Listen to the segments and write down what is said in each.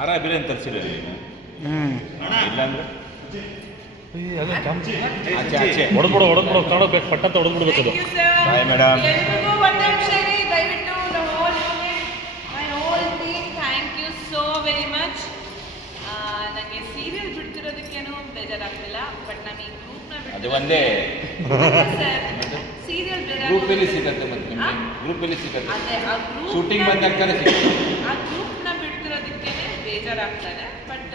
ಆರ ಬೇರೆ ಅಂತ ತರಿಸಿಲ್ಲ ನೀನು ಇಲ್ಲಾಂದ್ರೆ ಹೊಡೆದ್ಬಿಡು ತಗೊಳ್ಬೇಕು ಪಟ್ಟ ಹೊಡೆದ್ಬಿಡ್ಬೇಕು ಅದು. Bye madam. ಎಲ್ರಿಗೂ ಒಂದೇ ನಿಮಿಷ ಇರಿ ದಯವಿಟ್ಟು my whole team thank you so very much. ನನಗೆ ಸೀರಿಯಲ್ ಬಿಡ್ತಿರೋದಕ್ಕೇನು ಬೇಜಾರಾಗ್ತಿಲ್ಲ, ಬಟ್ ನಾನು ಈ ಗ್ರೂಪ್ನ ಅದು ಒಂದೇ ಸೀರಿಯಲ್ ಗ್ರೂಪಲ್ಲಿ ಸಿಗುತ್ತೆ. ಮತ್ತೆ ಗ್ರೂಪಲ್ಲಿ ಸಿಗುತ್ತೆ, ಅದೇ ಆ ಗ್ರೂಪ್ ಶೂಟಿಂಗ್ ಬಂದಾಗ ಸಿಗುತ್ತೆ. ಆ ಗ್ರೂಪ್ನ ಬಿಡ್ತಿರೋದಕ್ಕೇನೆ ಬೇಜಾರಾಗ್ತದೆ. ಬಟ್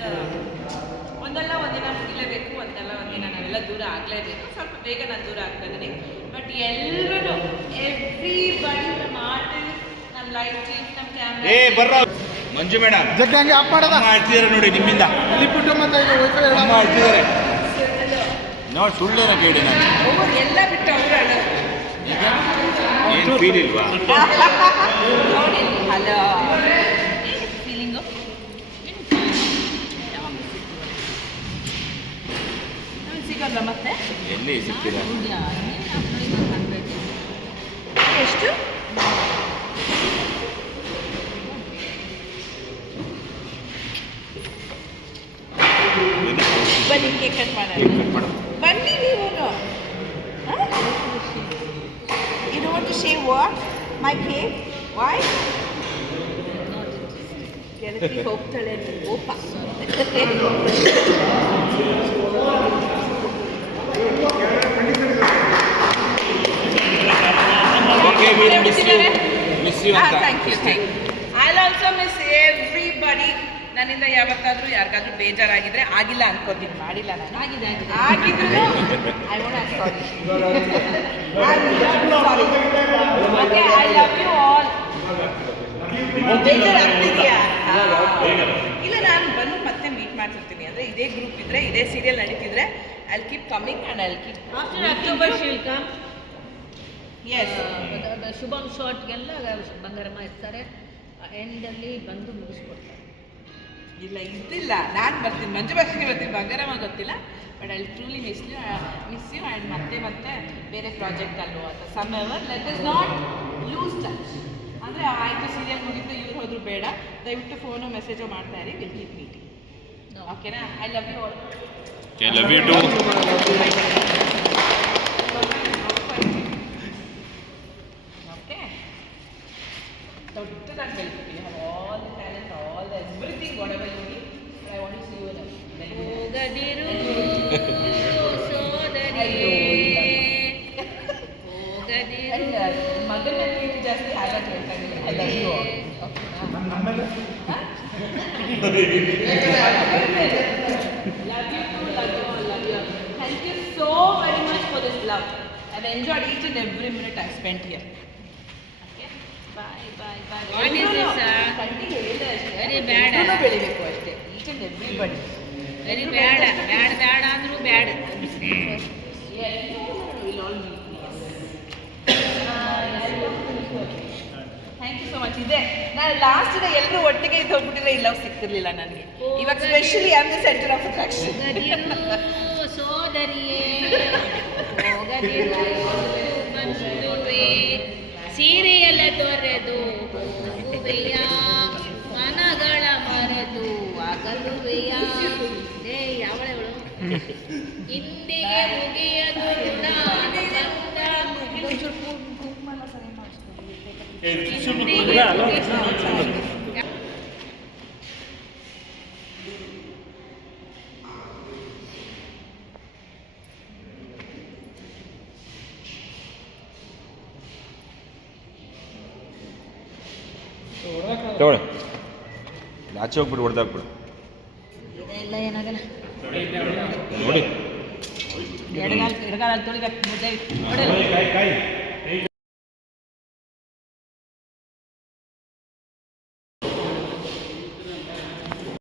ಒಂದಲ್ಲ ಒಂದಿನ ಮುಗಿಲೇಬೇಕು, ಒಂದಲ್ಲ ಒಂದಿನ ನಾವೆಲ್ಲ ದೂರ ಆಗಲೇಬೇಕು. ಸ್ವಲ್ಪ ಬೇಗ ನಾನು ದೂರ ಆಗ್ತಾ ಇದ್ದೀನಿ. ಬಟ್ ಎಲ್ಲರೂ ಎವ್ರಿಬಡಿ ನಮ್ಮ ಆರ್ಟಿಸ್ಟ್, ನಮ್ಮ ಲೈಟ್ ಟೀಮ್, ನಮ್ಮ ಕ್ಯಾಮ್ರಾ ಬರ್ರ ಮಂಜು ಮೇಡಮ್ ಜಗ್ಗಿ ಹಂಗೆ ಆಫ್ ಮಾಡೋದ ಮಾಡ್ತಿದ್ದಾರೆ ನೋಡಿ ನಿಮ್ಮಿಂದ. ಇಲ್ಲಿ ಬಿಟ್ಟು ಮತ್ತೆ ಈಗ ವೈಫೈ ಮಾಡ್ತಿದ್ದಾರೆ ನೋಡಿ. ಸುಳ್ಳೇನ ಕೇಳಿ ನಾನು ಎಲ್ಲ ಬಿಟ್ಟು ಅವರು ಏನು ಫೀಲ್ ಇಲ್ವಾ? ಹಲೋ ಫೀಲಿಂಗು ಸಿಗಲ್ಲ ಮತ್ತೆ ಎಲ್ಲಿ ಸಿಗ್ತೀರಾ? ಎಷ್ಟು ಬನ್ನಿ ಕೇಕ್ ಕಟ್ ಮಾಡೋಣ. ಬನ್ನಿ ನೀವು. You don't want to shave what? My cake? Why? ಗೆಳತಿ ಹೋಗ್ತಾಳೆ ಓಪ. ಮಿಸ್ ಯು ಅಂತ. Thank you. I also miss everybody. ನನ್ನಿಂದ ಯಾವತ್ತಾದ್ರೂ ಯಾರಿಗಾದ್ರೂ ಬೇಜಾರಾಗಿದ್ರೆ, ಆಗಿಲ್ಲ ಅನ್ಕೋತೀನಿ, ಮಾಡಿಲ್ಲ ನಾನು, ಆಗಿದ್ರು I want sorry. Okay, I love you all. ಬೇಜಾರಾಗ್ತಿದೆಯಾ? ಇಲ್ಲ, ನಾನು ಬಂದು ಮತ್ತೆ ಮೀಟ್ ಮಾಡ್ತಿರ್ತೀನಿ. ಅಂದರೆ ಇದೇ ಗ್ರೂಪ್ ಇದ್ದರೆ, ಇದೇ ಸೀರಿಯಲ್ ನಡೀತಿದ್ರೆ I will keep coming and I will keep. After October she'll come. Yes, Shubham ಶಾರ್ಟ್ಗೆಲ್ಲ ಬಂಗಾರಮ್ಮ ಇರ್ತಾರೆ. ಎಂಡಲ್ಲಿ ಬಂದು ಮುಗಿಸ್ಕೊಡ್ತಾರೆ. ಇಲ್ಲ ಇದ್ದಿಲ್ಲ, ನಾನು ಬರ್ತೀನಿ, ಮಂಜು ಭಾಷೆಗೆ ಬರ್ತೀನಿ, ಬಂಗಾರಮ್ಮ ಗೊತ್ತಿಲ್ಲ. But I truly miss you and ಮತ್ತೆ ಬೇರೆ ಪ್ರಾಜೆಕ್ಟಲ್ಲೋ ಅಥವಾ somewhere let us not lose touch. ಅಂದರೆ ಆಯಿತು, ಸೀರಿಯಲ್ ಮುಗಿತು, ಇವ್ರು ಹೋದ್ರು ಬೇಡ, ದಯವಿಟ್ಟು ಫೋನು ಮೆಸೇಜು ಮಾಡ್ತಾ ಇರಿ. Will keep meeting. ಓಕೆನಾ? I love you all. I love you too. Okay, ದೊಡ್ಡದಾಗಿ ಬೆಳೆಸ್ತೀವಿ. All the talent, all the everything, whatever you need. I want to see you in ಹೋಗದಿರು ಸೋದರಿಯೇ, ಹೋಗದಿರು. ಮಗನ ಪ್ರೀತಿ ಜಾಸ್ತಿ ಹಾಗಾಗಿ ಹೇಳ್ತಾ ಇದ್ದೀನಿ. ಐ ಲವ್ ಯು ಆಲ್. Thank you so very much for this love. I've enjoyed each and every minute I've spent here. Okay? Bye, bye, bye. What is this, sir? Very bad. ಎಲ್ಲರೂ ಬೆಳಿಬೇಕು ಅಷ್ಟೇ, each and everybody. ವೆರಿ ಬ್ಯಾಡ ಬ್ಯಾಡ ಅಂದ್ರೂ ಬ್ಯಾಡ. Thank you so much. ಇದೆ ನಾನು last ದಿನ ಎಲ್ಲರೂ ಒಟ್ಟಿಗೆ ಇದ್ದು ಹೋಗ್ಬಿಟ್ಟಿದ್ರೆ ಈ ಲವ್ ಸಿಕ್ತಿರ್ಲಿಲ್ಲ ನನಗೆ. ಇವಾಗ specially I am the centre of attraction. ಹೋಗದಿರು ಸೋದರಿಯೇ, ಹೋಗದಿರು ಬಂಧುವೆ, ಸೀರೆಯಲ್ಲ ತೊರೆದು ಹೋಗುವೆಯ, ಮನಗಳ ಮರೆದು ಆಗಲುವೆಯ. ಯಾವಳೆವಳು ಇಂದಿಗೆ ಮುಗಿಯದು ತಗೊಳ್ಳಿ, ಆಚೆ ಹೋಗ್ಬಿಟ್ಟು ಹೊಡೆದಾಕ್ಬಿಡು ಇದೆಲ್ಲ ಏನಾಗಲ್ಲ ನೋಡಿ. ಎಡಗಾಲ ತೊಳಿಬೇಕು ಮುದ್ದೆ.